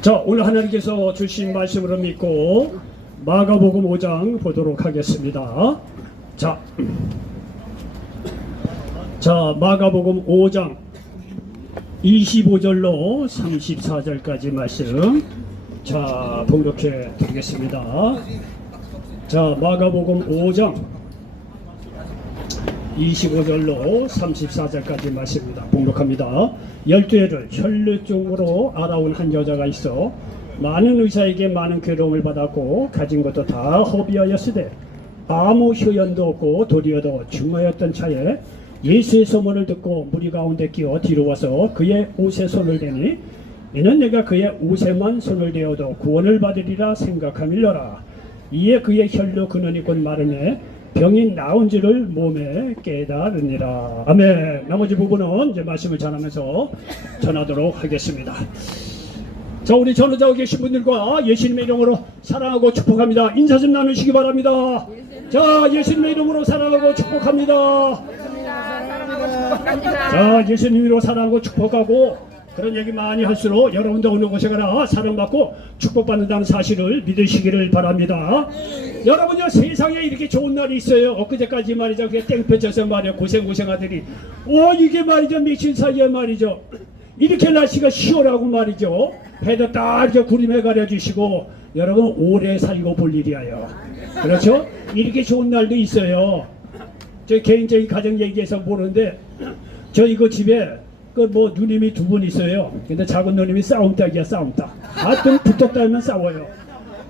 자, 오늘 하나님께서 주신 말씀으로 믿고 마가복음 5장 보도록 하겠습니다. 자, 마가복음 5장 25절로 34절까지 말씀 봉독해 드리겠습니다. 자, 마가복음 5장 25절로 34절까지 말씀입니다. 봉독합니다. 12해를 혈루증으로 알아온 한 여자가 있어 많은 의사에게 많은 괴로움을 받았고 가진 것도 다 허비하였으되 아무 효연도 없고 도리어도 중하였던 차에 예수의 소문을 듣고 무리 가운데 끼어 뒤로 와서 그의 옷에 손을 대니 이는 내가 그의 옷에만 손을 대어도 구원을 받으리라 생각함일러라. 이에 그의 혈루 근원이 곧 마르네 병이 나은 줄을 몸에 깨달으니라. 아멘. 나머지 부분은 이제 말씀을 전하면서 전하도록 하겠습니다. 자, 우리 전후자고 계신 분들과 예수님의 이름으로 사랑하고 축복합니다. 인사 좀 나누시기 바랍니다. 자, 예수님의 이름으로 사랑하고 축복합니다. 자, 예수님으로 사랑하고 축복하고 그런 얘기 많이 할수록 여러분도 어느 곳에 가나 사랑받고 축복받는다는 사실을 믿으시기를 바랍니다. 여러분요, 세상에 이렇게 좋은 날이 있어요. 엊그제까지 말이죠, 그게 땡볕에서 말이야 고생하더니 이게 말이죠, 며칠 사이에 말이죠, 이렇게 날씨가 시원하고 말이죠, 해도 딱 이렇게 구름에 가려주시고 여러분 오래 살고 볼 일이에요. 그렇죠? 이렇게 좋은 날도 있어요. 저 개인적인 가정 얘기해서 모르는데 저 이거 집에 누님이 두 분 있어요. 근데 작은 누님이 싸움닭이야, 싸움닭. 하여튼 붙었다 하면 싸워요.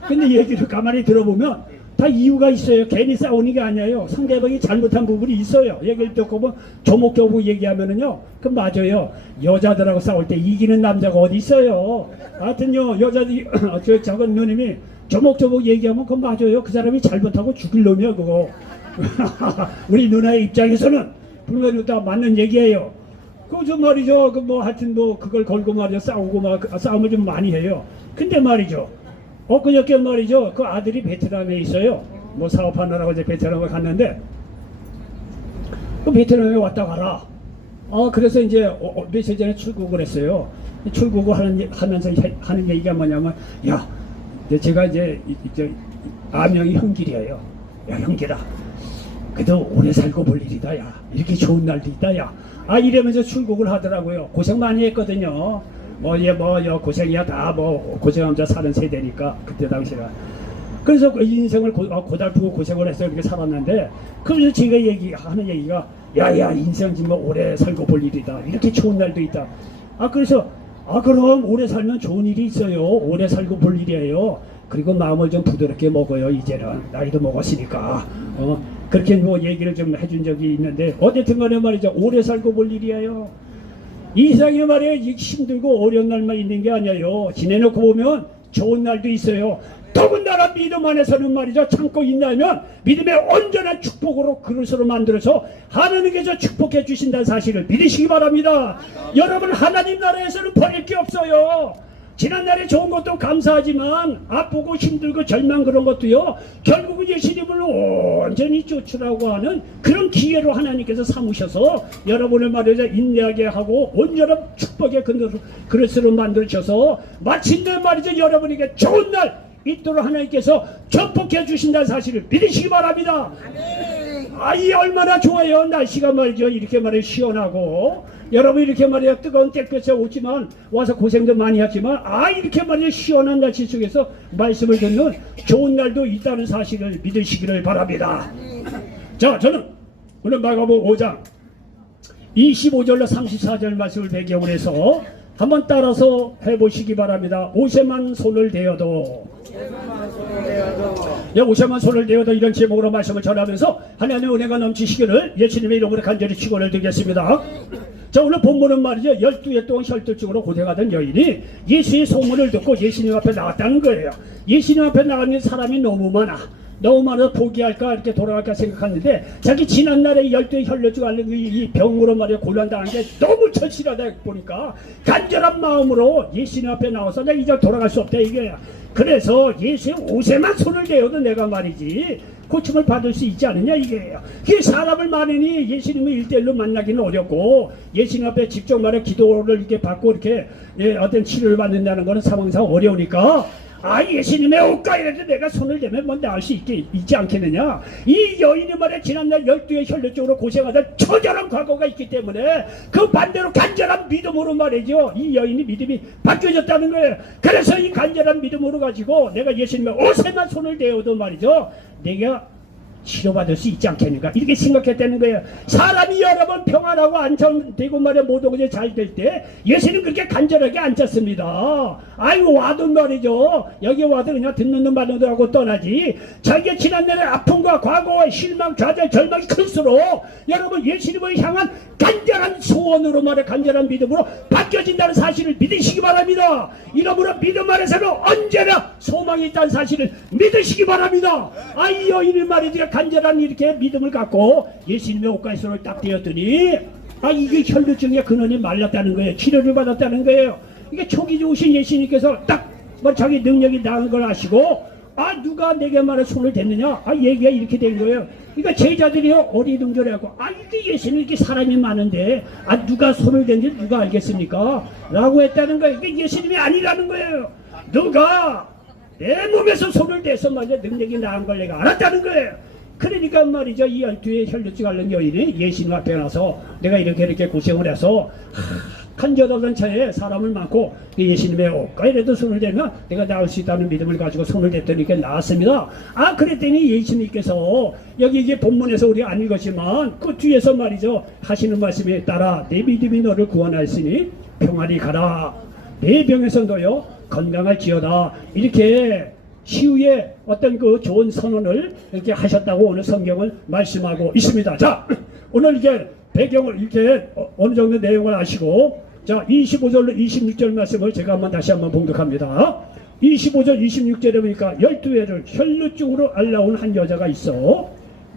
근데 얘기를 가만히 들어보면 다 이유가 있어요. 괜히 싸우는 게 아니에요. 상대방이 잘못한 부분이 있어요. 얘기를 듣고 보면 조목조목 얘기하면은요, 그 맞아요. 여자들하고 싸울 때 이기는 남자가 어디 있어요. 하여튼요, 여자들이 저 작은 누님이 조목조목 얘기하면 그건 맞아요. 그 사람이 잘못하고 죽일 놈이야, 그거. 우리 누나의 입장에서는 분명히 다 맞는 얘기예요. 저 말이죠. 하여튼 그걸 걸고 말이죠. 싸우고 싸움을 좀 많이 해요. 근데 말이죠. 그저께 말이죠. 그 아들이 베트남에 있어요. 사업하느라고 이제 베트남에 갔는데, 그 베트남에 왔다 가라. 그래서 이제 며칠 전에 출국을 했어요. 출국을 하면서 하는 얘기가 뭐냐면, 야, 제가 이제 아명이 형길이에요. 야, 형길아. 그래도 오래 살고 볼 일이다, 야. 이렇게 좋은 날도 있다, 야. 이러면서 출국을 하더라고요. 고생 많이 했거든요. 고생이야, 다 고생하면 사는 세대니까, 그때 당시가. 그래서 그 인생을 고달프고 고생을 해서 이렇게 살았는데, 그래서 제가 하는 얘기가, 야, 인생 지금 오래 살고 볼 일이다. 이렇게 좋은 날도 있다. 그래서, 그럼 오래 살면 좋은 일이 있어요. 오래 살고 볼 일이에요. 그리고 마음을 좀 부드럽게 먹어요, 이제는. 나이도 먹었으니까. 그렇게 얘기를 좀 해준 적이 있는데, 어쨌든 간에 말이죠. 오래 살고 볼 일이에요. 이 세상에 말이에요. 힘들고 어려운 날만 있는 게 아니에요. 지내놓고 보면 좋은 날도 있어요. 더군다나 믿음 안에서는 말이죠. 참고 있냐면 믿음의 온전한 축복으로 그릇으로 만들어서 하나님께서 축복해 주신다는 사실을 믿으시기 바랍니다. 여러분, 하나님 나라에서는 버릴 게 없어요. 지난날에 좋은 것도 감사하지만 아프고 힘들고 절망 그런 것도요, 결국은 예수님을 온전히 쫓으라고 하는 그런 기회로 하나님께서 삼으셔서 여러분을 말이죠, 인내하게 하고 온전한 축복의 그릇으로 만드셔서 마침내 말이죠, 여러분에게 좋은 날 있도록 하나님께서 축복해 주신다는 사실을 믿으시기 바랍니다. 이 얼마나 좋아요. 날씨가 말이죠, 이렇게 말이죠, 시원하고 여러분 이렇게 말이야 뜨거운 땡볕에 오지만 와서 고생도 많이 하지만 이렇게 말이야 시원한 날씨 속에서 말씀을 듣는 좋은 날도 있다는 사실을 믿으시기를 바랍니다. 자, 저는 오늘 마가복음 5장 25절로 34절 말씀을 배경으로 해서 한번 따라서 해보시기 바랍니다. 옷에만 손을 대어도 옷에만 손을 대어도 이런 제목으로 말씀을 전하면서 하나님의 은혜가 넘치시기를 예수님의 이름으로 간절히 축원을 드리겠습니다. 자, 오늘 본문은 말이죠, 12해 동안 혈투증으로 고생하던 여인이 예수의 소문을 듣고 예수님 앞에 나왔다는 거예요. 예수님 앞에 나가는 사람이 너무 많아 포기할까 이렇게 돌아갈까 생각하는데, 자기 지난날에 12해 혈루증 앓는 이 병으로 말이야 곤란당한 게 너무 절실하다 보니까 간절한 마음으로 예수님 앞에 나와서 나 이제 돌아갈 수 없다 이거야. 그래서 예수의 옷에만 손을 대어도 내가 말이지 고침을 받을 수 있지 않느냐 이게요. 그게 사람을 많으니 예수님을 일대일로 만나기는 어렵고 예수님 앞에 직접 말해 기도를 이렇게 받고 이렇게 어떤 치료를 받는다는 것은 상황상 어려우니까 예수님의 옷가 이래도 내가 손을 대면 뭐 나을 수 있지 않겠느냐. 이 여인이 말해 지난날 12의 혈류증으로 고생하던 처절한 과거가 있기 때문에 그 반대로 간절한 믿음으로 말이죠. 이 여인이 믿음이 바뀌어졌다는 거예요. 그래서 이 간절한 믿음으로 가지고 내가 예수님의 옷에만 손을 대어도 말이죠. 내가 치료받을 수 있지 않겠는가 이렇게 생각했다는 거예요. 사람이 여러 번 평안하고 안정되고 말이야 모든 것이 잘 될 때 예수님 그렇게 간절하게 앉았습니다. 아이고 와도 말이죠. 여기 와도 그냥 듣는 놈 말는 놈 하고 떠나지. 자기의 지난날의 아픔과 과거와 실망 좌절 절망이 클수록 여러분 예수님을 향한 간절한 소원으로 말해 간절한 믿음으로 바뀌어진다는 사실을 믿으시기 바랍니다. 이러므로 믿음 안에서는 언제나 소망이 있다는 사실을 믿으시기 바랍니다. 이 여인이 말이죠. 간절한 이렇게 믿음을 갖고 예수님의 옷가에 손을 딱 대었더니 이게 혈류증의 근원이 말랐다는 거예요. 치료를 받았다는 거예요. 이게 촉이 좋으신 예수님께서 딱 자기 능력이 나은 걸 아시고 누가 내게 말해 손을 댔느냐 얘기가 이렇게 된 거예요. 그러니까 제자들이요 어리둥절하고 이게 예수님 이렇게 사람이 많은데 누가 손을 댄지 누가 알겠습니까? 라고 했다는 거예요. 이게 예수님이 아니라는 거예요. 누가 내 몸에서 손을 대서 말이야 능력이 나은 걸 내가 알았다는 거예요. 그러니까 말이죠. 이 12의 혈류증 앓는 여인이 예수님 앞에 나서 내가 이렇게 고생을 해서 간절하던 차에 사람을 많고 예수님의 옷가에라도 손을 대면 내가 나을 수 있다는 믿음을 가지고 손을 댔더니 나았습니다. 그랬더니 예수님께서 여기 이제 본문에서 우리 안 읽었지만 그 뒤에서 말이죠 하시는 말씀에 따라 내 믿음이 너를 구원하였으니 평안히 가라. 내 병에서 너요 건강할지어다. 이렇게 시후에 어떤 그 좋은 선언을 이렇게 하셨다고 오늘 성경을 말씀하고 있습니다. 자, 오늘 이제 배경을 이렇게 어느 정도 내용을 아시고, 자, 25절로 26절 말씀을 제가 다시 한번 봉독합니다. 25절 26절에 보니까 12회를 혈류증으로 앓아온 한 여자가 있어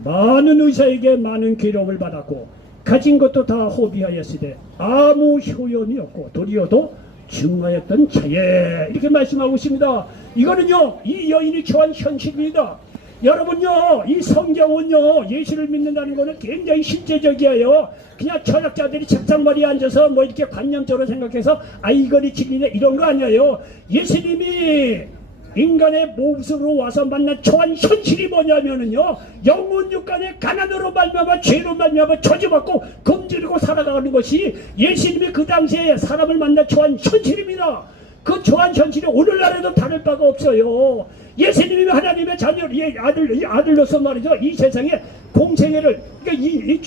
많은 의사에게 많은 괴로움을 받았고 가진 것도 다 호비하였으되 아무 효용이 없고 도리어도 증하였던 차에 이렇게 말씀하고 있습니다. 이거는요 이 여인이 처한 현실입니다. 여러분요 이 성경은요 예수를 믿는다는 거는 굉장히 실제적이에요. 그냥 철학자들이 책상머리에 앉아서 뭐 이렇게 관념적으로 생각해서 이거는 진리네 이런 거 아니에요. 예수님이 인간의 모습으로 와서 만난 처한 현실이 뭐냐면은요 영혼 육간의 가난으로 말미암아 죄로 말미암아 저주받고 금지르고 살아가는 것이 예수님이 그 당시에 사람을 만난 처한 현실입니다. 그 처한 현실이 오늘날에도 다를 바가 없어요. 예수님이 하나님의 자녀, 아들로서 말이죠. 이 세상에 공생애를, 그러니까 이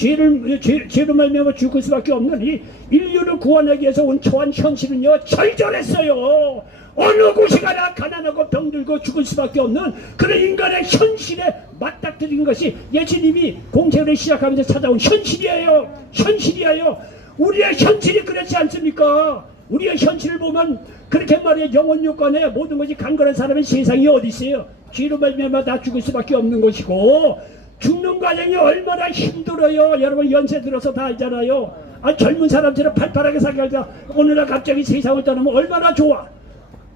죄로 말미암아 죽을 수밖에 없는 이 인류를 구원하기 위해서 온 처한 현실은요, 절절했어요. 어느 곳이 가나 가난하고 병들고 죽을 수밖에 없는 그런 인간의 현실에 맞닥뜨린 것이 예수님이 공생애를 시작하면서 찾아온 현실이에요. 현실이에요. 우리의 현실이 그렇지 않습니까? 우리의 현실을 보면 그렇게 말이에요. 영혼 요건에 모든 것이 강건한 사람의 세상이 어디 있어요? 죄로 말미암아 다 죽을 수밖에 없는 것이고 죽는 과정이 얼마나 힘들어요. 여러분 연세 들어서 다 알잖아요. 젊은 사람처럼 팔팔하게 살다가 오늘날 갑자기 세상을 떠나면 얼마나 좋아.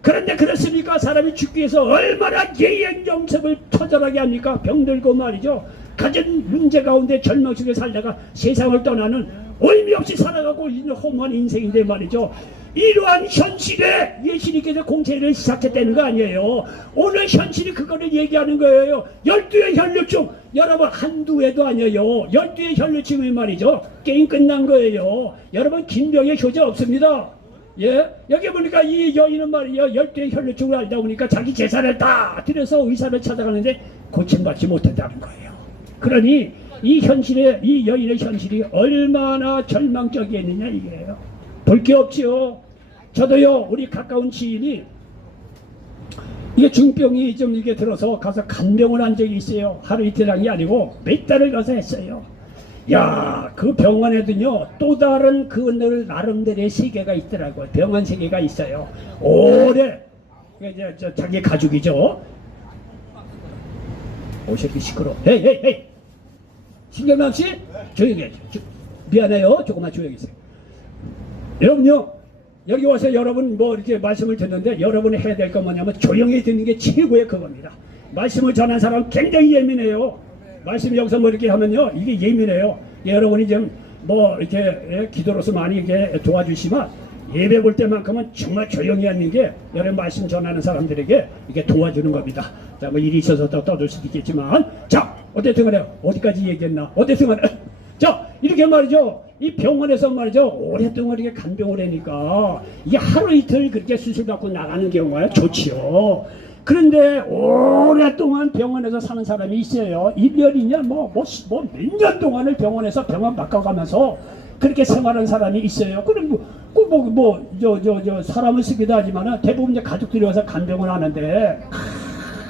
그런데 그렇습니까? 사람이 죽기 위해서 얼마나 예행정습을 처절하게 합니까? 병들고 말이죠. 가진 문제 가운데 절망 속에 살다가 세상을 떠나는 의미 없이 살아가고 있는 허무한 인생인데 말이죠. 이러한 현실에 예수님께서 공생애를 시작했다는 거 아니에요. 오늘 현실이 그거를 얘기하는 거예요. 12의 혈류증. 여러분 한두 해도 아니에요. 12의 혈류증이 말이죠. 게임 끝난 거예요. 여러분 긴병의 효자 없습니다. 예? 여기 보니까 이 여인은 말이요 12의 혈류증을 알다 보니까 자기 재산을 다 들여서 의사를 찾아가는데 고침받지 못한다는 거예요. 그러니 이 현실의 이 여인의 현실이 얼마나 절망적이었느냐 이게요. 볼 게 없지요. 저도요 우리 가까운 지인이 이게 중병이 좀 이게 들어서 가서 간병을 한 적이 있어요. 하루 이틀 한 게 아니고 몇 달을 가서 했어요. 야, 그 병원에도요 또 다른 그늘 나름대로의 세계가 있더라고요. 병원 세계가 있어요. 오래 이제 자기 가족이죠. 오셨기 시끄러. 헤이 신경남 씨 조용히 해. 미안해요. 조금만 조용히 해주세요. 여러분요 여기 와서 여러분 뭐 이렇게 말씀을 듣는데 여러분이 해야 될 건 뭐냐면 조용히 듣는 게 최고의 그겁니다. 말씀을 전한 사람 굉장히 예민해요. 말씀 여기서 뭐 이렇게 하면요, 이게 예민해요. 여러분이 좀 뭐 이렇게 기도로서 많이 이렇게 도와주시면 예배 볼 때만큼은 정말 조용히 하는 게 여러분 말씀 전하는 사람들에게 이게 도와주는 겁니다. 자, 뭐 일이 있어서 또 떠들 수도 있겠지만, 자, 어쨌든 간에 어디까지 얘기했나? 어쨌든 간에 자, 이렇게 말이죠. 이 병원에서 말이죠, 오랫동안 이렇게 간병을 하니까 이게 하루 이틀 그렇게 수술 받고 나가는 경우가 좋지요. 그런데 오랫동안 병원에서 사는 사람이 있어요. 1년이냐 몇 년 동안을 병원에서 병원 바꿔가면서 그렇게 생활하는 사람이 있어요. 그럼 사람을 쓰기도 하지만 대부분 이제 가족들이 와서 간병을 하는데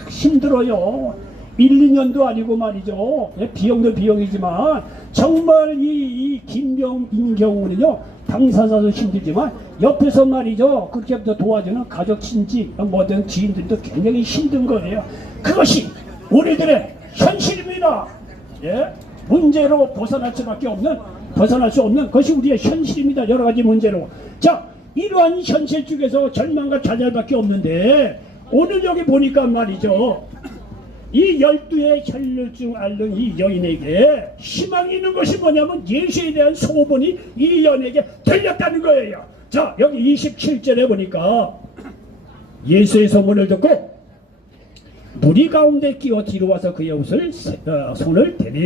힘들어요. 1, 2년도 아니고 말이죠. 비용도 비용이지만 정말 이 김병인 경우는요, 당사자도 힘들지만 옆에서 말이죠, 그렇게 도와주는 가족 친지 뭐든 지인들도 굉장히 힘든 거예요. 그것이 우리들의 현실입니다. 예? 문제로 벗어날 수 없는 것이 우리의 현실입니다. 여러 가지 문제로. 자, 이러한 현실 중에서 절망과 좌절밖에 없는데 오늘 여기 보니까 말이죠, 이 12의 혈류증 앓는 이 여인에게 희망이 있는 것이 뭐냐면 예수에 대한 소문이 이 여인에게 들렸다는 거예요. 자, 여기 27절에 보니까 예수의 소문을 듣고 무리 가운데 끼어 뒤로 와서 그의 옷을 손을 대니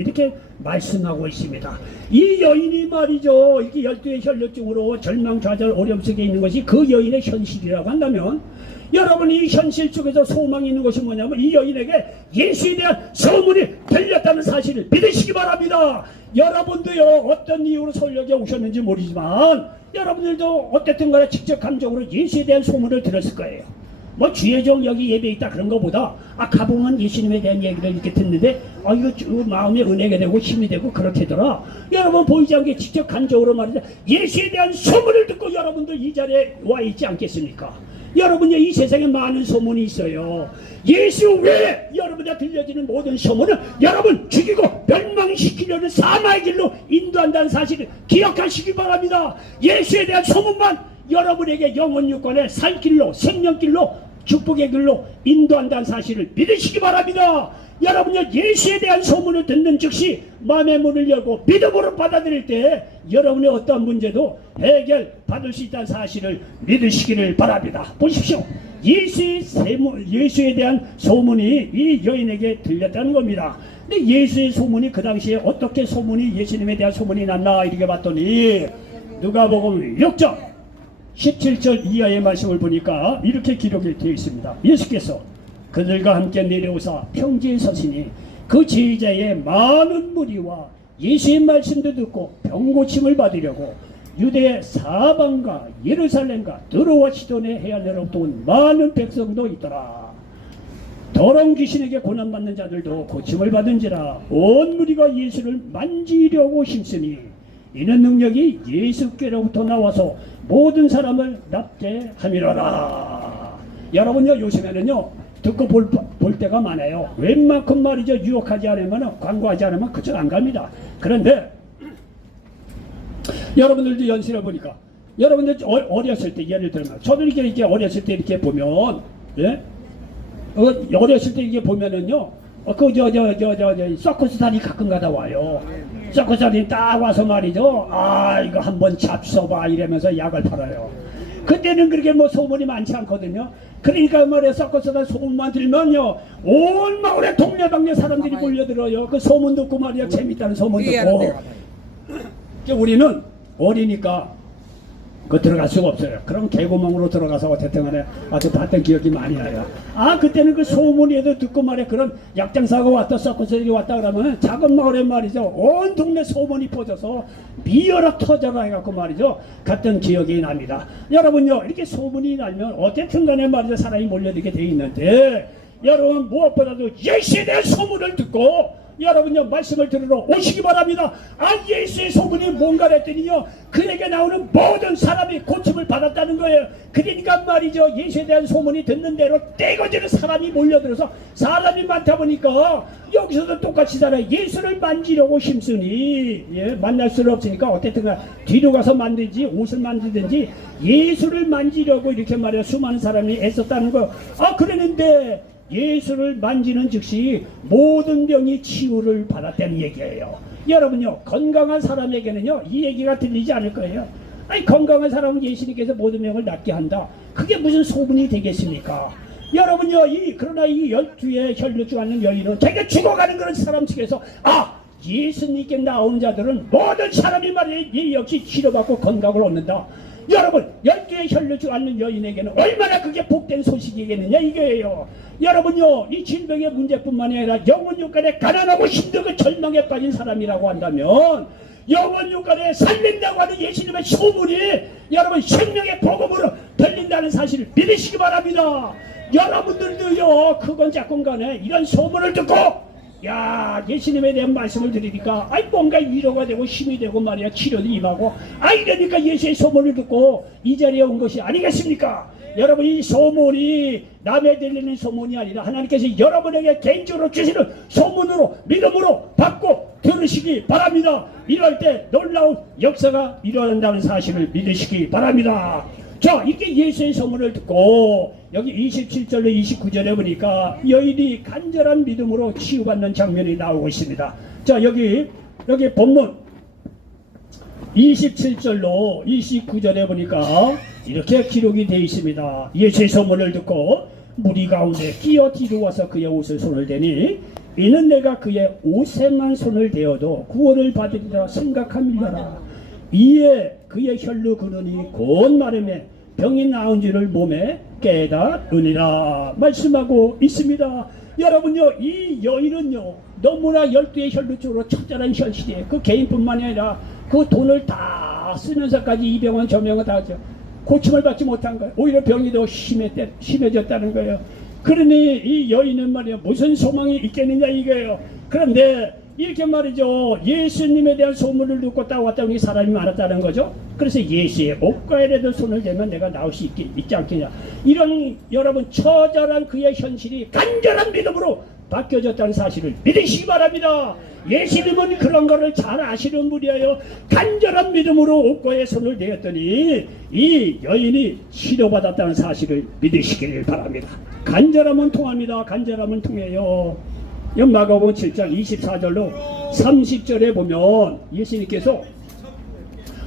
이렇게 말씀하고 있습니다. 이 여인이 말이죠, 이게 12의 혈류증으로 절망, 좌절, 어려움 속에 있는 것이 그 여인의 현실이라고 한다면, 여러분이 현실 속에서 소망이 있는 것이 뭐냐면 이 여인에게 예수에 대한 소문이 들렸다는 사실을 믿으시기 바랍니다. 여러분도요, 어떤 이유로 서울역에 오셨는지 모르지만 여러분들도 어쨌든 간에 직접 감정으로 예수에 대한 소문을 들었을 거예요. 뭐 주의종 여기 예배 있다 그런 거보다 가보면 예수님에 대한 얘기를 이렇게 듣는데 이거 마음에 은혜가 되고 힘이 되고 그렇게더라. 여러분 보이지 않게 직접 감정으로 말이죠, 예수에 대한 소문을 듣고 여러분들 이 자리에 와 있지 않겠습니까? 여러분이 이 세상에 많은 소문이 있어요. 예수 외에 여러분한테 들려지는 모든 소문은 여러분 죽이고 멸망시키려는 사마의 길로 인도한다는 사실을 기억하시기 바랍니다. 예수에 대한 소문만 여러분에게 영혼 유권의 살 길로, 생명길로, 축복의 길로 인도한다는 사실을 믿으시기 바랍니다. 여러분이 예수에 대한 소문을 듣는 즉시 마음의 문을 열고 믿음으로 받아들일 때 여러분의 어떤 문제도 해결받을 수 있다는 사실을 믿으시기를 바랍니다. 보십시오. 예수에 대한 소문이 이 여인에게 들렸다는 겁니다. 근데 예수의 소문이 그 당시에 어떻게 소문이, 예수님에 대한 소문이 났나 이렇게 봤더니 누가복음 6장 17절 이하의 말씀을 보니까 이렇게 기록이 되어 있습니다. 예수께서 그들과 함께 내려오사 평지에 서시니 그 제자의 많은 무리와 예수의 말씀도 듣고 병고침을 받으려고 유대 사방과 예루살렘과 드로와 시돈의 해안으로부터 온 많은 백성도 있더라. 더러운 귀신에게 고난받는 자들도 고침을 받은지라 온 무리가 예수를 만지려고 힘쓰니 이는 능력이 예수께로부터 나와서 모든 사람을 낫게 함이로라. 여러분요, 요즘에는요 듣고 볼 때가 많아요. 웬만큼 말이죠, 유혹하지 않으면, 광고하지 않으면 그쪽 안 갑니다. 그런데 여러분들도 연실해 보니까 여러분들 어렸을 때, 예를 들면 저도 이렇게 어렸을 때 이렇게 보면, 예? 어렸을 때 이게 보면은요, 서커스단이 가끔 가다 와요. 서커스단이 딱 와서 말이죠, 이거 한번 잡숴봐 이러면서 약을 팔아요. 그때는 그렇게 뭐 소문이 많지 않거든요. 그러니까 말이야, 서커스단 소문만 들면요, 온 마을에 동네방네 사람들이 몰려들어요. 그 소문 듣고 말이야, 재밌다는 소문 듣고. 우리는 어리니까 들어갈 수가 없어요. 그럼 개구멍으로 들어가서 어쨌든 간에 아주 봤던 기억이 많이 나요. 그때는 그 소문에도 듣고 말이야, 그런 약장사가 왔다, 서커스단이 왔다 그러면 작은 마을에 말이죠, 온 동네 소문이 퍼져서 미어라 터져라 해갖고 말이죠, 갔던 기억이 납니다. 여러분요, 이렇게 소문이 나면 어쨌든 간에 말이죠, 사람이 몰려들게 돼 있는데, 여러분 무엇보다도 예수에 대한 소문을 듣고 여러분요, 말씀을 들으러 오시기 바랍니다. 예수의 소문이 뭔가 했더니요, 그에게 나오는 모든 사람이 고침을 받았다는 거예요. 그러니까 말이죠, 예수에 대한 소문이 듣는 대로 떼거지는 사람이 몰려들어서 사람이 많다 보니까 여기서도 똑같이 살아요. 예수를 만지려고 힘쓰니, 만날 수는 없으니까 어쨌든 뒤로 가서 만들지, 옷을 만들든지 예수를 만지려고 이렇게 말이야, 수많은 사람이 애썼다는 거예요. 그러는데 예수를 만지는 즉시 모든 병이 치유를 받았다는 얘기예요. 여러분요, 건강한 사람에게는요 이 얘기가 들리지 않을 거예요. 아니, 건강한 사람은 예수님께서 모든 병을 낫게 한다. 그게 무슨 소문이 되겠습니까? 여러분요, 그러나 이 12의 혈루증 앓는 여인은 자기가 죽어가는 그런 사람 측에서 예수님께 나온 자들은 모든 사람이 말이에요, 이 역시 치료받고 건강을 얻는다. 여러분, 12의 혈루증 앓는 여인에게는 얼마나 그게 복된 소식이겠느냐 이거예요. 여러분요, 이 질병의 문제뿐만이 아니라 영혼 육간에 가난하고 힘들고 절망에 빠진 사람이라고 한다면 영혼 육간에 살린다고 하는 예수님의 소문이 여러분 생명의 복음으로 들린다는 사실을 믿으시기 바랍니다. 여러분들도요, 그건 작건 간에 이런 소문을 듣고 예수님에 대한 말씀을 드리니까 뭔가 위로가 되고 힘이 되고 말이야, 치료도 임하고 이러니까 예수의 소문을 듣고 이 자리에 온 것이 아니겠습니까? 여러분, 이 소문이 남에 들리는 소문이 아니라 하나님께서 여러분에게 개인적으로 주시는 소문으로 믿음으로 받고 들으시기 바랍니다. 이럴 때 놀라운 역사가 일어난다는 사실을 믿으시기 바랍니다. 자, 이렇게 예수의 소문을 듣고 여기 27절로 29절에 보니까 여인이 간절한 믿음으로 치유받는 장면이 나오고 있습니다. 자, 여기 본문 27절로 29절에 보니까 이렇게 기록이 되어 있습니다. 예수의 소문을 듣고 무리 가운데 끼어 뒤로 와서 그의 옷을 손을 대니 이는 내가 그의 옷에만 손을 대어도 구원을 받으리라 생각함이라. 이에 그의 혈루 근원이 곧 마름에 병이 나은 줄을 몸에 깨달으니라 말씀하고 있습니다. 여러분요, 이 여인은요 너무나 12의 혈루증으로 처절한 현실이에요. 그 개인뿐만이 아니라 그 돈을 다 쓰면서까지 이 병원 저 병원 다 하죠. 고침을 받지 못한 거예요. 오히려 병이 더 심해졌다는 거예요. 그러니 이 여인은 말이야 무슨 소망이 있겠느냐 이거예요. 그런데 이렇게 말이죠, 예수님에 대한 소문을 듣고 따왔다 보니 사람이 많았다는 거죠. 그래서 예수의 옷가에라도 손을 대면 내가 나올 수 있지 않겠냐. 이런 여러분 처절한 그의 현실이 간절한 믿음으로 바뀌어졌다는 사실을 믿으시기 바랍니다. 예수님은 그런 거를 잘 아시는 분이에요. 간절한 믿음으로 옷가에 손을 대었더니 이 여인이 치료받았다는 사실을 믿으시길 바랍니다. 간절함은 통합니다. 간절함은 통해요. 마가복음 7장 24절로 30절에 보면 예수님께서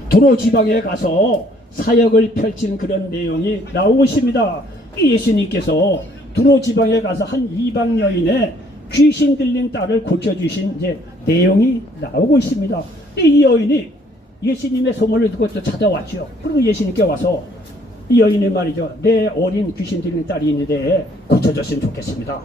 두로 지방에 가서 사역을 펼친 그런 내용이 나오고 있습니다. 예수님께서 두로 지방에 가서 한 이방 여인의 귀신 들린 딸을 고쳐주신 내용이 나오고 있습니다. 이 여인이 예수님의 소문을 듣고 또 찾아왔죠. 그리고 예수님께 와서 이 여인의 말이죠, 내 어린 귀신 들린 딸이 있는데 고쳐줬으면 좋겠습니다.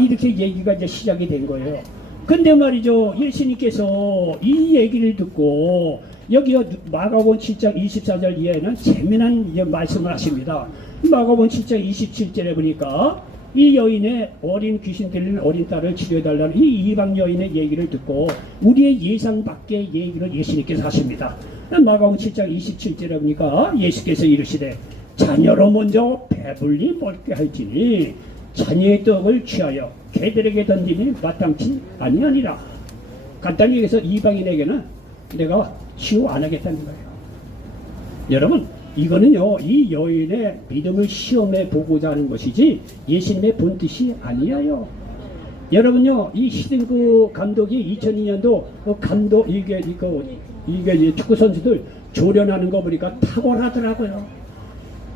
이렇게 얘기가 시작이 된 거예요. 근데 말이죠, 예수님께서 이 얘기를 듣고 여기 마가복음 7장 24절 이하에는 재미난 말씀을 하십니다. 마가복음 7장 27절에 보니까 이 여인의 어린 귀신 들린 어린 딸을 치료해달라는 이 이방 여인의 얘기를 듣고 우리의 예상 밖의 얘기를 예수님께서 하십니다. 마가복음 7장 27절에 보니까 예수께서 이르시되 자녀로 먼저 배불리 먹게 할지니 자녀의 떡을 취하여 개들에게 던지니 마땅치 아니하니라. 간단히 얘기해서 이방인에게는 내가 치유 안 하겠다는 거예요. 여러분, 이거는요 이 여인의 믿음을 시험해 보고자 하는 것이지 예수님의 본뜻이 아니에요. 여러분요, 이 히딩크 감독이 2002년도 감독 이게 축구 선수들 조련하는 거 보니까 탁월하더라고요.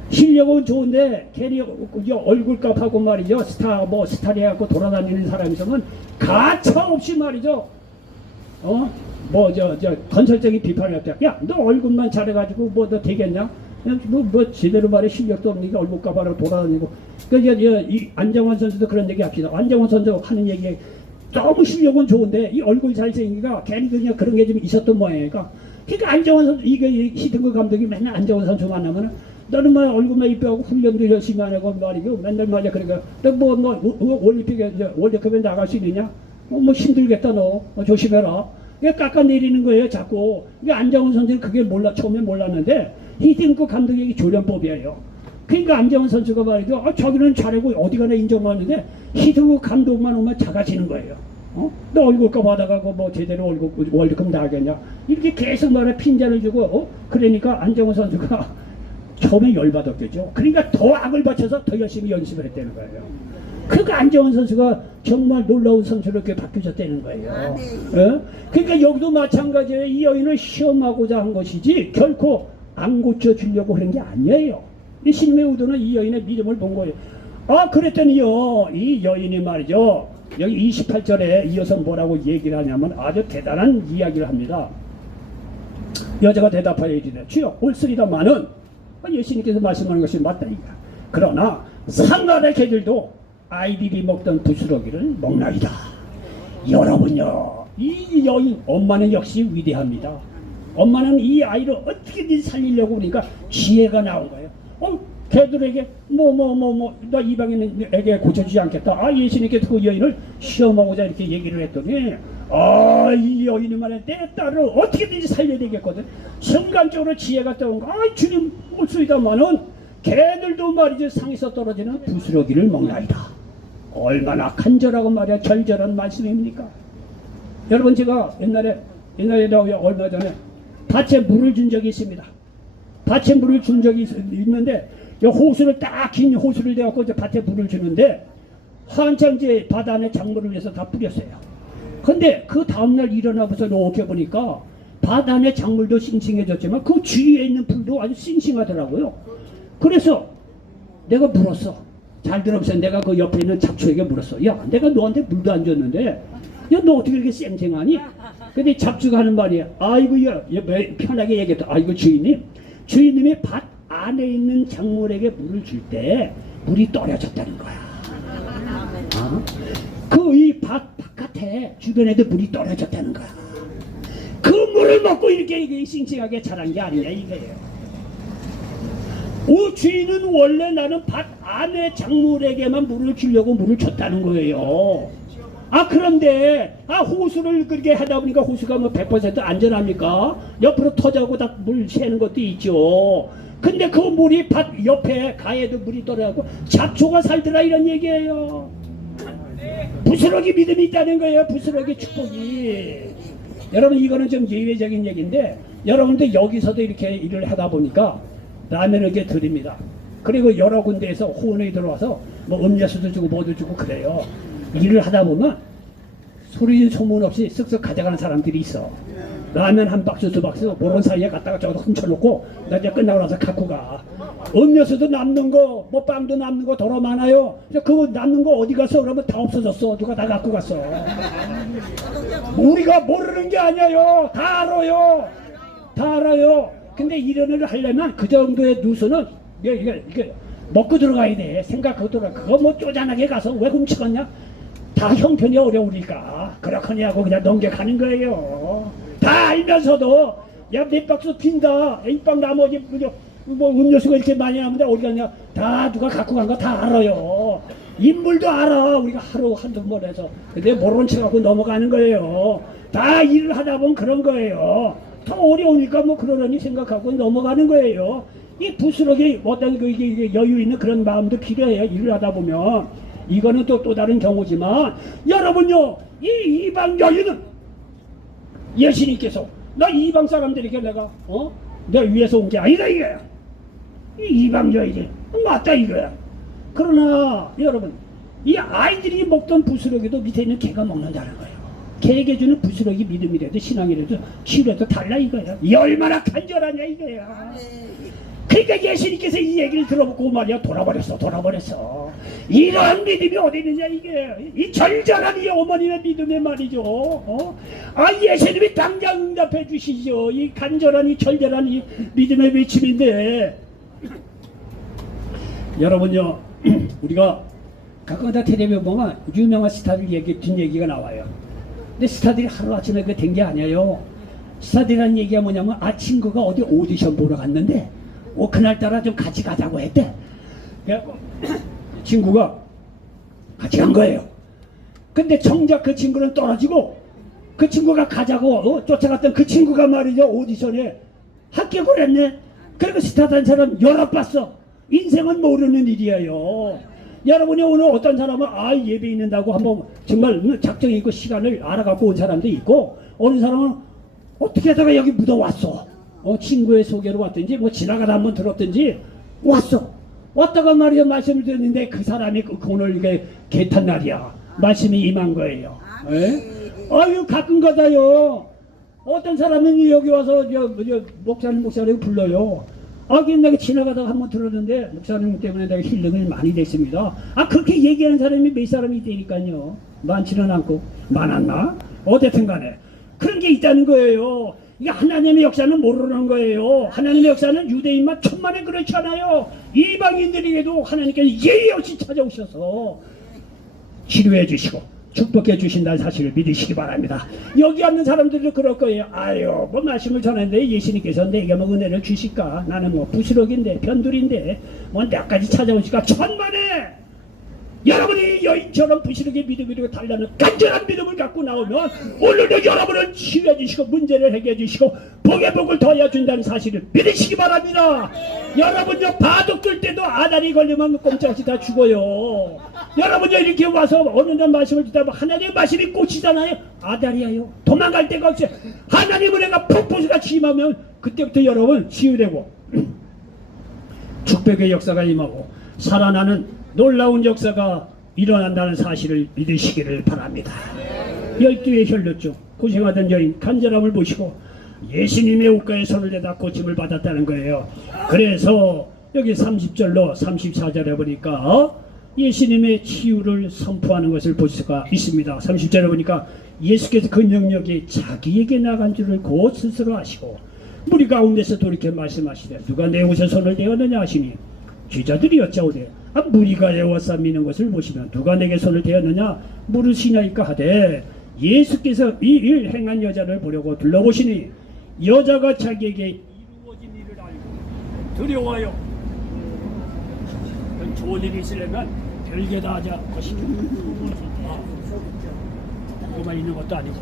실력은 좋은데 괜히 얼굴값하고 말이죠, 스타리하고 돌아다니는 사람이서는 가차 없이 말이죠, 건설적인 비판을 했다. 야, 너 얼굴만 잘해가지고 너 되겠냐? 뭐 제대로 말해 실력도 없으니까 얼굴값하고 돌아다니고. 이 안정환 선수도 그런 얘기 합시다. 안정환 선수 하는 얘기 너무 실력은 좋은데 이 얼굴 잘생기가 괜히 그냥 그런 게 좀 있었던 모양이니까. 그러니까 안정환 선수 히딩크 감독이 맨날 안정환 선수 만나면은 너는 뭐 얼굴만 이쁘고 훈련도 열심히 안 하고 말이고 맨날 말이야. 그러니까 너 올림픽에 월드컵에 나갈 수 있느냐? 뭐 힘들겠다 너. 조심해라. 이게 깎아내리는 거예요 자꾸. 이게 안정환 선수는 그게 처음에 몰랐는데 히딩크 감독의 조련법이에요. 그러니까 안정환 선수가 말이죠, 저기는 잘하고 어디 가나 인정받는데 히딩크 감독만 오면 작아지는 거예요. 너 얼굴값 받아가고 뭐 제대로 월드컵 나가겠냐? 이렇게 계속 말해 핀잔을 주고 그러니까 안정환 선수가 처음에 열받았겠죠. 그러니까 더 악을 받쳐서 더 열심히 연습을 했다는 거예요. 그 안정환 선수가 정말 놀라운 선수로 이렇게 바뀌어졌다는 거예요. 어? 그러니까 여기도 마찬가지예요. 이 여인을 시험하고자 한 것이지 결코 안 고쳐주려고 그런 게 아니에요. 이 신임의 의도는 이 여인의 믿음을 본 거예요. 아, 그랬더니요, 이 여인이 말이죠, 여기 28절에 이어서 뭐라고 얘기를 하냐면 아주 대단한 이야기를 합니다. 여자가 대답하여 이르되 주여 옳으리다마는, 예수님께서 말씀하는 것이 맞다니까. 그러나 상간의 개들도 아이들이 먹던 부스러기를 먹나이다. 여러분요, 이 여인 엄마는 역시 위대합니다. 엄마는 이 아이를 어떻게든 살리려고 그러니까 지혜가 나온 거예요. 걔들에게 너 이방인에게 고쳐주지 않겠다. 아, 예수님께서 그 여인을 시험하고자 이렇게 얘기를 했더니, 아, 이 여인이 말해 내 딸을 어떻게든지 살려야 되겠거든. 순간적으로 지혜가 떠온 거. 아, 주님 올수이다마는 걔들도 말이죠, 상에서 떨어지는 부스러기를 먹나이다. 얼마나 간절하고 말이야 절절한 말씀입니까? 여러분, 제가 옛날에 얼마 전에 밭에 물을 준 적이 있습니다. 밭에 물을 준 적이 있는데, 호수를 딱 긴 호수를 대갖고 이제 밭에 물을 주는데, 한창 이제 밭 안에 작물을 해서 다 뿌렸어요. 근데 그 다음날 일어나서 이렇게 보니까 밭 안에 작물도 싱싱해졌지만 그 주위에 있는 풀도 아주 싱싱하더라고요. 그래서 내가 물었어. 잘 들어보세요. 내가 그 옆에 있는 잡초에게 물었어. 야, 내가 너한테 물도 안 줬는데, 야, 너 어떻게 이렇게 쌩쌩하니? 근데 잡초가 하는 말이야. 아이고, 야, 편하게 얘기했다. 아이고, 주인님이 밭 안에 있는 작물에게 물을 줄 때 물이 떨어졌다는 거야. 그 이 밭 바깥에 주변에도 물이 떨어졌다는 거야. 그 물을 먹고 이렇게 싱싱하게 자란 게 아니냐 이거예요. 주인은 원래 나는 밭 안에 작물에게만 물을 주려고 물을 줬다는 거예요. 아, 그런데 호수를 그렇게 하다 보니까 호수가 뭐 100% 안전합니까? 옆으로 터져고 다 물 새는 것도 있죠. 근데 그 물이 밭 옆에 가에도 물이 떨어지고 잡초가 살더라 이런 얘기예요. 부스러기 믿음이 있다는 거예요. 부스러기 축복이. 여러분, 이거는 좀 예외적인 얘기인데, 여러분들 여기서도 이렇게 일을 하다 보니까 라면을 이렇게 드립니다. 그리고 여러 군데에서 호원에 들어와서 뭐 음료수도 주고 뭐도 주고 그래요. 일을 하다 보면 소리 소문 없이 쓱쓱 가져가는 사람들이 있어. 라면 한 박스 두 박스 모르는 사이에 갖다가 저기다 훔쳐놓고 나 이제 끝나고 나서 갖고 가. 음료수도 남는 거, 뭐 빵도 남는 거 더러 많아요. 그거 남는 거 어디 갔어? 그러면 다 없어졌어. 누가 다 갖고 갔어. 우리가 모르는 게 아니에요. 다 알아요. 다 알아요. 근데 이런 일을 하려면 그 정도의 누수는 이게 먹고 들어가야 돼. 생각하고 들어가. 그거 뭐 쪼잔하게 가서 왜 훔치겠냐? 다 형편이 어려우니까 그렇거니 하고 그냥 넘겨가는 거예요. 다 알면서도 야, 몇 박스 빈다. 이빵 나머지 뭐 음료수가 이렇게 많이 나오는데 어디 갔냐? 다 누가 갖고 간 거 다 알아요. 인물도 알아. 우리가 하루 한두 번 해서. 근데 모르는 척 하고 넘어가는 거예요. 다 일을 하다 보면 그런 거예요. 더 어려우니까 뭐 그러려니 생각하고 넘어가는 거예요. 이 부스러기 어떤 이게 여유 있는 그런 마음도 필요해요. 일을 하다 보면. 이거는 또 다른 경우지만, 여러분요, 이 이방 여인은 예수님께서 나 이방 사람들에게 내가 위에서 온 게 아니다 이거야. 이 이방 여인이 맞다 이거야. 그러나 여러분, 이 아이들이 먹던 부스러기도 밑에 있는 개가 먹는다는 거예요. 개에게 주는 부스러기 믿음이라도 신앙이라도 치유라도 달라 이거야. 이 얼마나 간절하냐 이거야. 그러니까 예수님께서 이 얘기를 들어보고 말이야 돌아버렸어. 이러한 믿음이 어디 있느냐 이게. 이 절절한 이 어머니의 믿음의 말이죠. 예수님이 당장 응답해 주시죠. 이 간절한 이 절절한 이 믿음의 외침인데, 여러분요, 우리가 가끔가다 텔레비전 보면 유명한 스타들 뒷얘기가 나와요. 근데 스타들이 하루아침에 그게 된 게 아니에요. 스타들이라는 얘기가 뭐냐면, 친구가 어디 오디션 보러 갔는데 그날따라 좀 같이 가자고 했대. 그래갖고 친구가 같이 간 거예요. 근데 정작 그 친구는 떨어지고, 그 친구가 가자고 쫓아갔던 그 친구가 말이죠, 오디션에 합격을 했네. 그리고 스타 된 사람 연합 봤어. 인생은 모르는 일이에요. 여러분이 오늘 어떤 사람은 예배 있는다고 한번 정말 작정이 있고 시간을 알아갖고 온 사람도 있고, 어느 사람은 어떻게 하다가 여기 묻어왔어. 친구의 소개로 왔든지 뭐 지나가다 한번 들었든지 왔어. 어떠가 말이야 말씀을 드렸는데 그 사람이 오늘 이게 개탄 날이야. 말씀이 임한 거예요. 예? 아유 가끔가다요. 어떤 사람은 여기 와서 저 목사님 불러요. 내가 지나가다가 한번 들었는데 목사님 때문에 내가 힐링을 많이 됐습니다. 그렇게 얘기하는 사람이 몇 사람이 있다니까요. 많지는 않고 많았나? 어쨌든 간에 그런 게 있다는 거예요. 이게 하나님의 역사는 모르는 거예요. 하나님의 역사는 유대인만 천만에 그렇지 않아요. 이방인들에게도 하나님께서 예의 없이 찾아오셔서 치료해 주시고 축복해 주신다는 사실을 믿으시기 바랍니다. 여기 앉는 사람들도 그럴 거예요. 뭐 말씀을 전하는데 예수님께서 내게 뭐 은혜를 주실까? 나는 뭐 부스럭인데 변둘인데 뭐 나까지 찾아오실까? 천만에 여러분이 여인처럼 부스럭의 믿음이고 달라는 간절한 믿음을 갖고 나오면 오늘도 여러분을 치료해 주시고 문제를 해결해 주시고 복의 복을 더하여 준다는 사실을 믿으시기 바랍니다. 여러분요 바둑 둘 때도 아다리 걸리면 꼼짝없이 다 죽어요. 여러분요 이렇게 와서 어느 날 말씀을 듣다 보면 하나님의 말씀이 꽂히잖아요. 아다리야요. 도망갈 데가 없어요. 하나님 은혜가 폭포수같이 임하면 그때부터 여러분 치유되고 축복의 역사가 임하고 살아나는 놀라운 역사가 일어난다는 사실을 믿으시기를 바랍니다. 12의 혈루증 고생하던 여인 간절함을 보시고 예수님의 옷가에 손을 대다 고침을 받았다는 거예요. 그래서 여기 30절로 34절에 보니까 예수님의 치유를 선포하는 것을 볼 수가 있습니다. 30절에 보니까 예수께서 그 능력이 자기에게 나간 줄을 곧 스스로 아시고 무리 가운데서 돌이켜 말씀하시되 누가 내 옷에 손을 대었느냐 하시니 제자들이 여짜오되 무리가 에워싸 미는 것을 보시면 누가 내게 손을 대었느냐 물으시냐이까 하되 예수께서 이 일 행한 여자를 보려고 둘러보시니 여자가 자기에게 이루어진 일을 알고 두려워요. 좋은 일이 있으려면 별게 다 하자 것이죠. 그만 있는 것도 아니고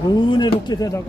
은혜롭게 되다가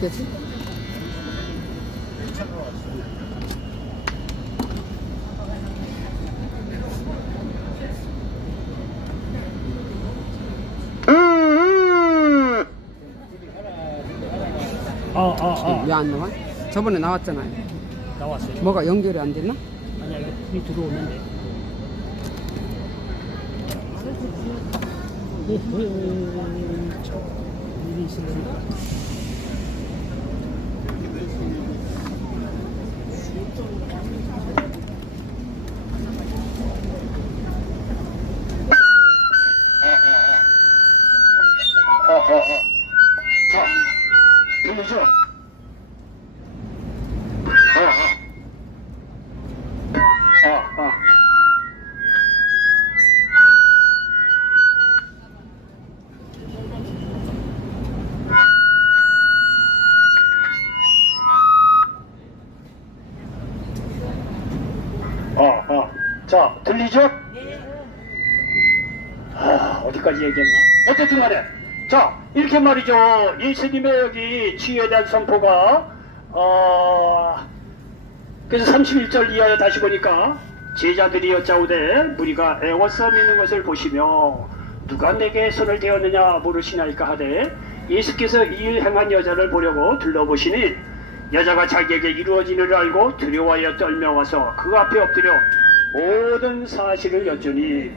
그치? 왜 안 나와? 저번에 나왔잖아요. 나왔어요. 뭐가 연결이 안 됐나? 아니야 이거 불이 들어오면 돼. 일이 있으니까. 자, 들리죠? 자, 들리죠? 어디까지 얘기했나? 어쨌든 간에 자, 이렇게 말이죠. 예수님의 여기 치유에 대한 선포가 그래서 31절 이하에 다시 보니까 제자들이 여짜오되 무리가 애워싸 미는 것을 보시며 누가 내게 손을 대었느냐 물으시나이까 하되 예수께서 이 일 행한 여자를 보려고 둘러보시니 여자가 자기에게 이루어진 일을 알고 두려워하여 떨며와서 그 앞에 엎드려 모든 사실을 여쭈니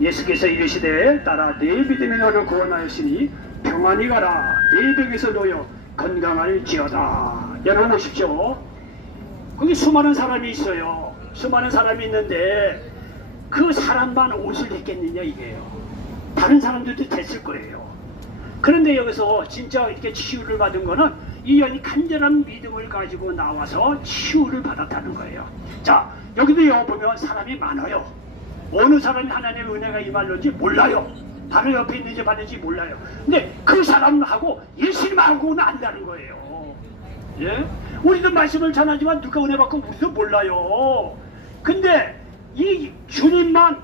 예수께서 이르시되 따라 내 믿음이 너를 구원하였으니 평안히 가라 내 벽에서 놓여 건강할지어다. 여러분 보십시오. 거기 수많은 사람이 있어요. 수많은 사람이 있는데 그 사람만 옷을 했겠느냐 이게요. 다른 사람들도 됐을 거예요. 그런데 여기서 진짜 이렇게 치유를 받은 거는 이 여인이 간절한 믿음을 가지고 나와서 치유를 받았다는 거예요. 자, 여기도 보면 사람이 많아요. 어느 사람이 하나님의 은혜가 임할는지 몰라요. 바로 옆에 있는지 봤는지 몰라요. 근데 그 사람하고 예수님하고는 안다는 거예요. 예? 우리도 말씀을 전하지만 누가 은혜 받고 우리도 몰라요. 근데 이 주님만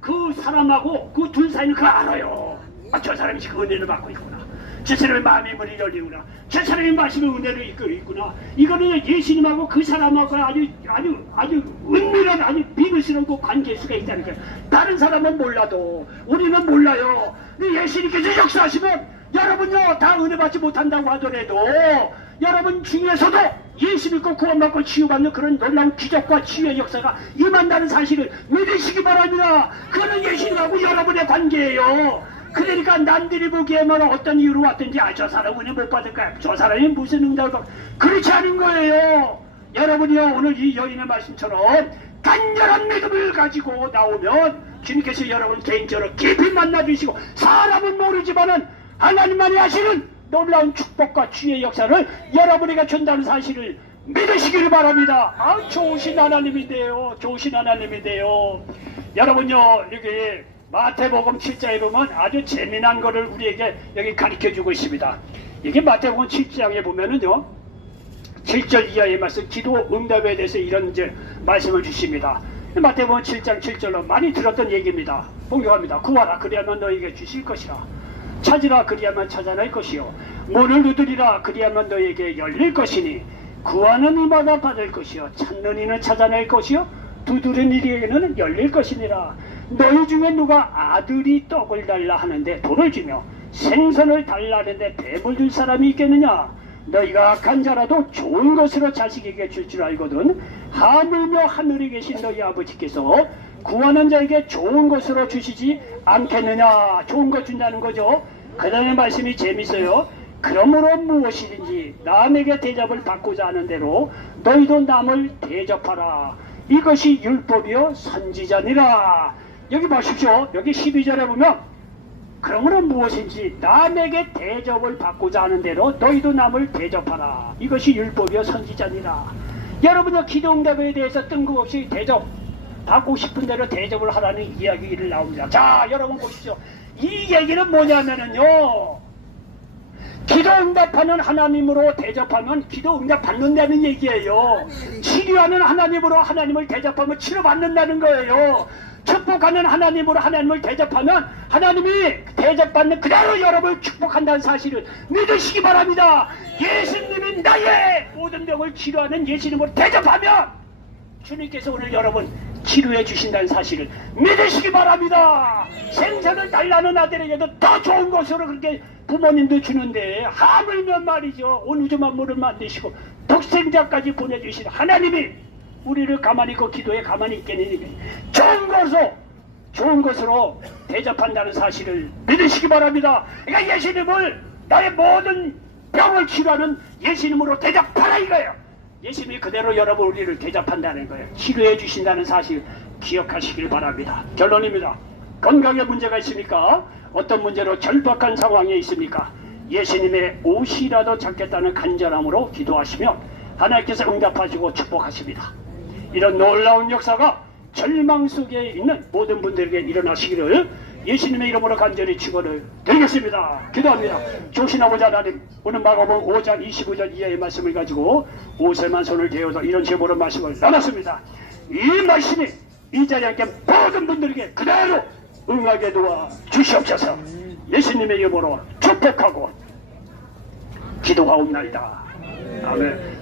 그 사람하고 그 둘 사이는 그걸 알아요. 아, 저 사람이 지금 은혜를 받고 있구나. 저 사람의 마음의 문이 열리구나. 저 사람이 말씀의 은혜를 입고 있구나. 이거는 예수님하고 그 사람하고 아주 은밀한 아주 비밀스러운 그 관계수가 있다는 거예요. 다른 사람은 몰라도 우리는 몰라요. 근데 예수님께서 역사하시면 여러분요 다 은혜 받지 못한다고 하더라도 여러분 중에서도 예수 믿고 구원받고 치유받는 그런 놀라운 기적과 치유의 역사가 임한다는 사실을 믿으시기 바랍니다. 그거는 예수님하고 여러분의 관계예요. 그러니까 남들이 보기에만 어떤 이유로 왔든지 저 사람 은혜 못 받을까요? 저 사람이 무슨 응답을 받을까요? 그렇지 않은 거예요. 여러분이요 오늘 이 여인의 말씀처럼 간절한 믿음을 가지고 나오면 주님께서 여러분 개인적으로 깊이 만나주시고 사람은 모르지만은 하나님만이 하시는 놀라운 축복과 치유의 역사를 여러분에게 준다는 사실을 믿으시기를 바랍니다. 좋으신 하나님인데요. 좋으신 하나님인데요. 여러분요 여기 마태복음 7장에 보면 아주 재미난 거를 우리에게 여기 가르쳐주고 있습니다. 이게 마태복음 7장에 보면은요 7절 이하의 말씀 기도 응답에 대해서 이런 이제 말씀을 주십니다. 마태복음 7장 7절로 많이 들었던 얘기입니다. 봉독합니다. 구하라 그리하면 너에게 주실 것이라. 찾으라 그리하면 찾아낼 것이요 문을 두드리라 그리하면 너에게 열릴 것이니 구하는 이마다 받을 것이요 찾는 이는 찾아낼 것이요 두드리는 이에게는 열릴 것이니라. 너희 중에 누가 아들이 떡을 달라 하는데 돌을 주며 생선을 달라 하는데 뱀을 줄 사람이 있겠느냐. 너희가 악한 자라도 좋은 것으로 자식에게 줄 줄 알거든 하늘며 하늘에 계신 너희 아버지께서 구하는 자에게 좋은 것으로 주시지 않겠느냐. 좋은 것 준다는 거죠. 그 다음에 말씀이 재밌어요. 그러므로 무엇이든지 남에게 대접을 받고자 하는 대로 너희도 남을 대접하라. 이것이 율법이요 선지자니라. 여기 보십시오. 여기 12절에 보면 그러므로 무엇인지 남에게 대접을 받고자 하는 대로 너희도 남을 대접하라. 이것이 율법이요 선지자니라. 여러분의 기도 응답에 대해서 뜬금없이 대접 받고 싶은 대로 대접을 하라는 이야기를 나옵니다. 자 여러분 보십시오. 이 얘기는 뭐냐면은요 기도 응답하는 하나님으로 대접하면 기도 응답 받는다는 얘기예요. 치료하는 하나님으로 하나님을 대접하면 치료받는다는 거예요. 축복하는 하나님으로 하나님을 대접하면 하나님이 대접받는 그대로 여러분을 축복한다는 사실을 믿으시기 바랍니다. 예수님이 나의 모든 병을 치료하는 예수님으로 대접하면 주님께서 오늘 여러분 치료해 주신다는 사실을 믿으시기 바랍니다. 생선을 달라는 아들에게도 더 좋은 것으로 그렇게 부모님도 주는데 하물며 말이죠. 온 우주 만물을 만드시고 독생자까지 보내주신 하나님이 우리를 가만히 있고 기도에 가만히 있겠느니 좋은 것으로 대접한다는 사실을 믿으시기 바랍니다. 그러니까 예수님을 나의 모든 병을 치료하는 예수님으로 대접하라 이거예요. 예수님이 그대로 여러분 우리를 대접한다는 거예요. 치료해 주신다는 사실 기억하시길 바랍니다. 결론입니다. 건강에 문제가 있습니까? 어떤 문제로 절박한 상황에 있습니까? 예수님의 옷이라도 잡겠다는 간절함으로 기도하시며 하나님께서 응답하시고 축복하십니다. 이런 놀라운 역사가 절망 속에 있는 모든 분들에게 일어나시기를 예수님의 이름으로 간절히 축원을 드리겠습니다. 기도합니다. 조신 아버지 하나님, 오늘 마가복음 5장 25절 이하의 말씀을 가지고 옷에만 손을 대어서 이런 제목으로 말씀을 나눴습니다. 이 말씀이 이 자리에 함께 모든 분들에게 그대로 응하게 도와 주시옵소서. 예수님의 이름으로 축복하고 기도하옵나이다. 아멘.